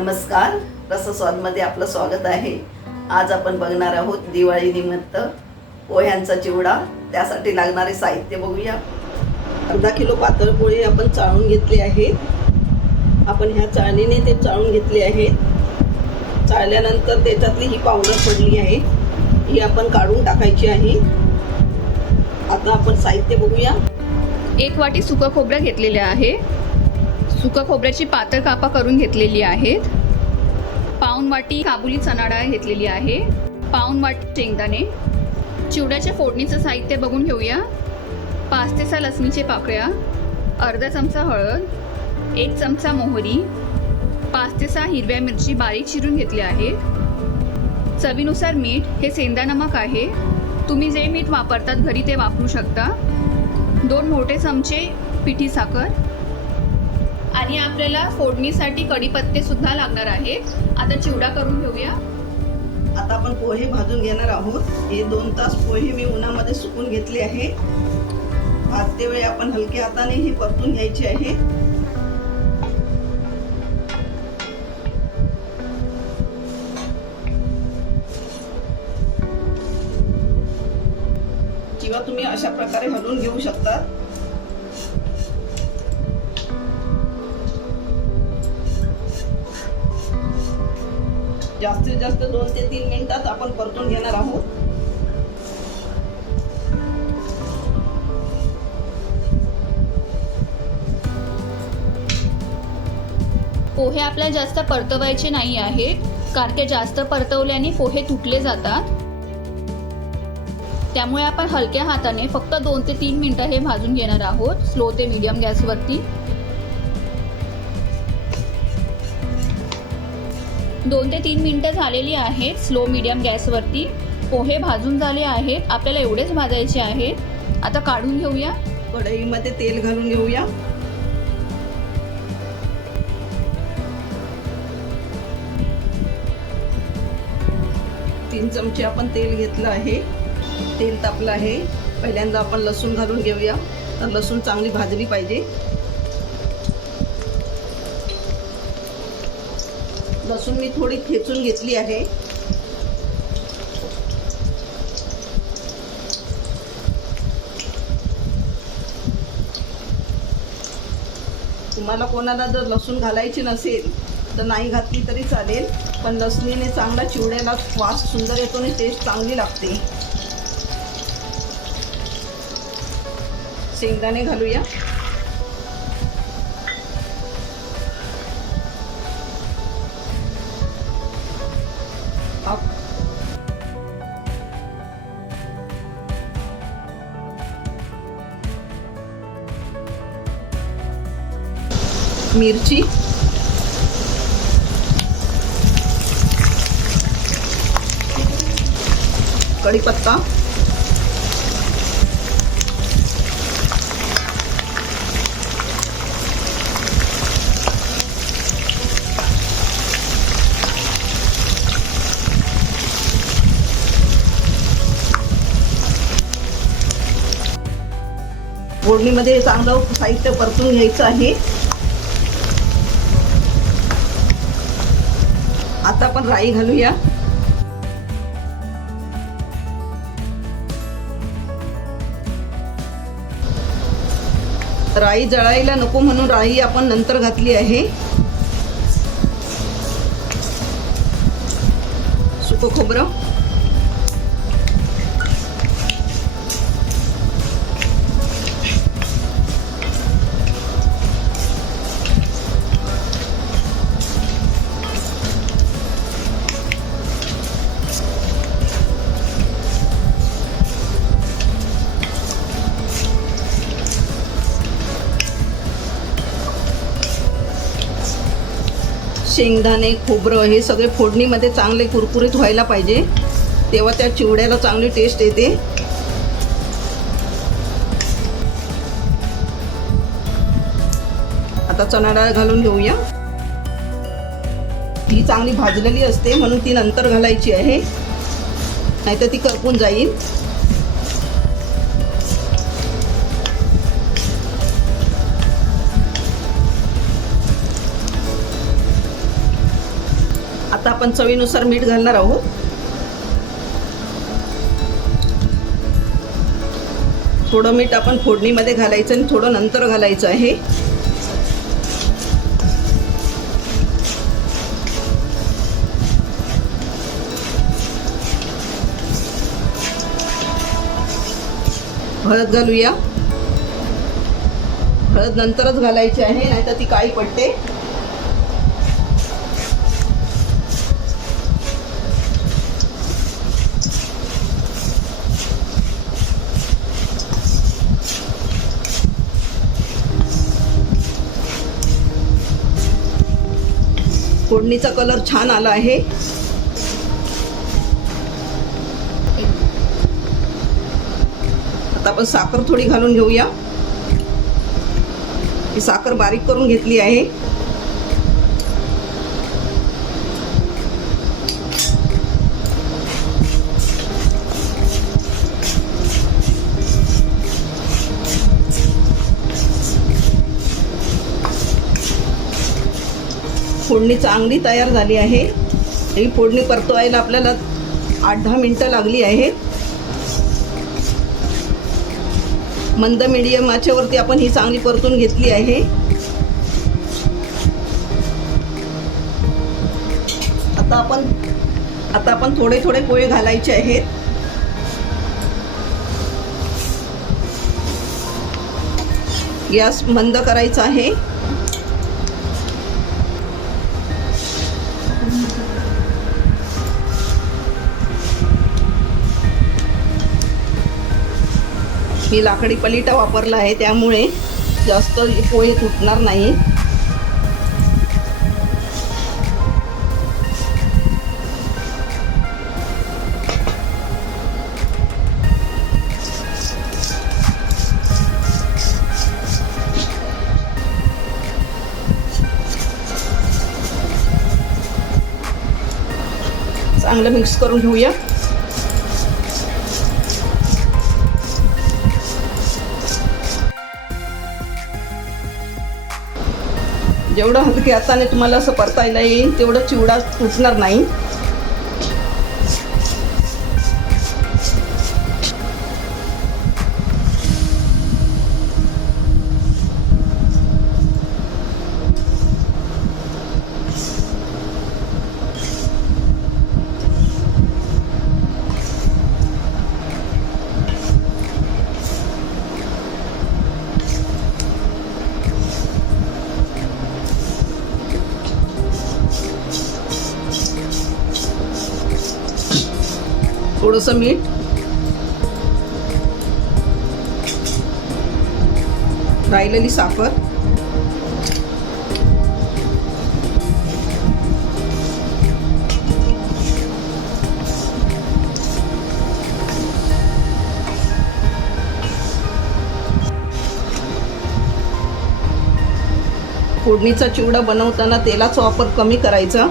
नमस्कार, रसस्वादमध्ये आपलं स्वागत आहे. आज आपण बघणार आहोत दिवाळी निमित्त पोह्यांचा चिवडा. त्यासाठी लागणारे साहित्य बघूया. अर्धा किलो पातळ पोहे आपण चाळून घेतले आहेत. आपण ह्या चाळणीने ते चाळून घेतले आहेत. चाळल्यानंतर त्याच्यातली ही पावडर पडली आहे, ही आपण काढून टाकायची आहे. आता आपण साहित्य बघूया. 1 वाटी सुकं खोबरं घेतलेले आहे. सुकं खोबऱ्याची पातळ कापा करून घेतलेली आहेत. पाऊण वाटी काबुली चणा डाळ घेतलेली आहे. पाऊण वाटी शेंगदाणे. चिवड्याच्या फोडणीचं साहित्य बघून घेऊया. 5 ते 6 लसणीचे पाकळ्या, अर्धा चमचा हळद, 1 चमचा मोहरी, 5 ते 6 हिरव्या मिरची बारीक चिरून घेतल्या आहेत. चवीनुसार मीठ. हे सेंदा नमक आहे. तुम्ही जे मीठ वापरतात घरी ते वापरू शकता. 2 मोठे चमचे पिठी साखर आणि आपल्याला फोडणीसाठी कढीपत्ते सुद्धा लागणार आहेत. आता चिवडा करून घेऊया. आता आपण पोहे भाजून घेणार आहोत. हे 2 तास पोहे मी उन्हामध्ये सुकून घेतले आहे. भाजते वेळी आपण हलक्या हाताने हे परतून घ्यायचे आहे. किंवा तुम्ही अशा प्रकारे हलवून घेऊ शकता. जास्तीत जास्त 2 ते 3 मिनिटात आपण परतून घेणार आहोत. पोहे आपल्याला जास्त परतवायचे नाही आहेत, कारण की जास्त परतवल्याने पोहे तुटले जातात. त्यामुळे आपण हलक्या हाताने फक्त 2 ते 3 मिनिटं हे भाजून घेणार आहोत, स्लो ते मीडियम गॅसवरती. 2 ते 3 मिनिटं झालेली आहेत स्लो मीडियम गॅसवरती. पोहे भाजून झाले आहेत. आपल्याला एवढेच भाजायचे आहेत. आता काढून घेऊया. कढईमध्ये तेल घालून घेऊया. तीन चमचे आपण तेल घेतलं आहे. तेल तापलं आहे. पहिल्यांदा आपण लसूण घालून घेऊया. तर लसूण चांगली भाजली पाहिजे. लसूण मी थोडी ठेचून घेतली आहे. तुम्हाला कोणाला जर लसूण घालायची नसेल तर नाही घातली तरी चालेल, पण लसणीने चांगला चिवड्याला वास सुंदर येतो आणि टेस्ट चांगली लागते. शेंगदाणे घालूया. मिरची, कढीपत्ता, फोडणीमध्ये चांगलं साहित्य परतून घ्यायचं आहे. आता आपण राई घालूया. राई जळायला नको म्हणून राई आपण नंतर घातली आहे. सुकं खोबरं, शेंगदाणे, खोबरं हे सगळे फोडणीमध्ये चांगले कुरकुरीत व्हायला पाहिजे, तेव्हा त्या चिवड्याला चांगली टेस्ट येते. आता चणा डाळ घालून घेऊया. ही चांगली भाजलेली असते म्हणून ती नंतर घालायची आहे, नाहीतर ती करपून जाईल. आता आपण चवीनुसार मीठ घालणार आहोत. थोडं मीठ आपण फोडणीमध्ये घालायचं आणि थोडं नंतर घालायचं आहे. हळद घालूया. हळद नंतरच घालायची आहे, नाहीतर ती काळी पडते. फोडणीचा कलर छान आला आहे. आता आपण साखर थोडी घालून घेऊया. ही साखर बारीक करून घेतली आहे. फोडणी चांगली तयार झाली आहे. ही फोडणी परतवायला आपल्याला 8-10 मिनिटं लागली आहेत. मंद मीडियम आचेवरती आपण ही चांगली परतून घेतली आहे. आता आपण थोडे थोडे पोहे घालायचे आहेत. गॅस बंद करायचा आहे. मी लाकडी पलीटा वापरला आहे, त्यामुळे जास्त पोहे तुटणार नाही. चांगलं मिक्स करून घेऊया. जेवढं हलके हाताने तुम्हाला असं परतायला येईल तेवढं चिवडा तुटणार नाही. थोडंसं मीठ, राहिलेली साखर, फोडणीचा चिवडा बनवताना तेलाचा वापर कमी करायचा.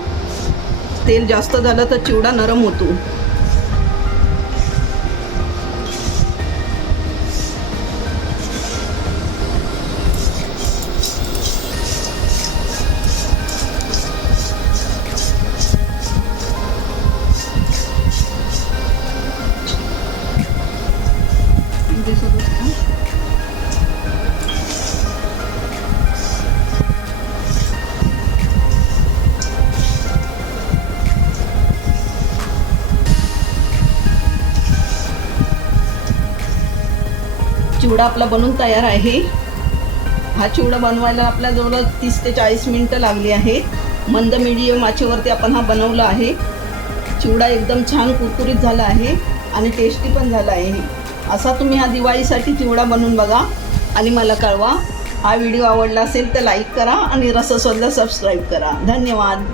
तेल जास्त झालं तर चिवडा नरम होतो. चिवडा आपला बनून तयार आहे. हा चिवडा बनवायला आपल्या जवळ 30 ते 40 मिनिटं लागली आहे. मंद मीडियम आचेवरती आपण हा बनवला आहे. चिवडा एकदम छान कुरकुरीत झाला आहे आणि टेस्टी पण झाला आहे. असा तुम्ही हा दिवाळीसाठी चिवडा बनवून बघा आणि मला कळवा. हा व्हिडिओ आवडला असेल तर लाईक करा आणि रसस्वादला सबस्क्राईब करा. धन्यवाद.